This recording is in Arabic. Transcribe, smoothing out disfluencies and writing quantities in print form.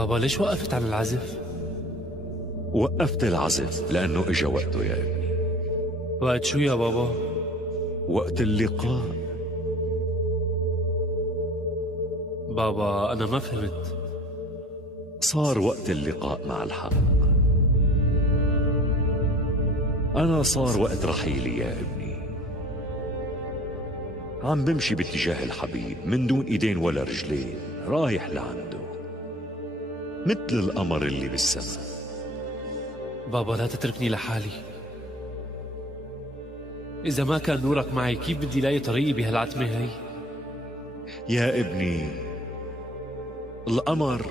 بابا ليش وقفت عن العزف؟ وقفت العزف لأنه إجا وقته يا ابني. وقت شو يا بابا؟ وقت اللقاء. بابا أنا ما فهمت. صار وقت اللقاء مع الحق. أنا صار وقت رحيلي يا ابني. عم بمشي باتجاه الحبيب من دون إيدين ولا رجلين، رايح لعنده مثل القمر اللي بالسماء. بابا لا تتركني لحالي. إذا ما كان نورك معي كيف بدي لاقي طريقي بهالعتمة هي؟ يا ابني القمر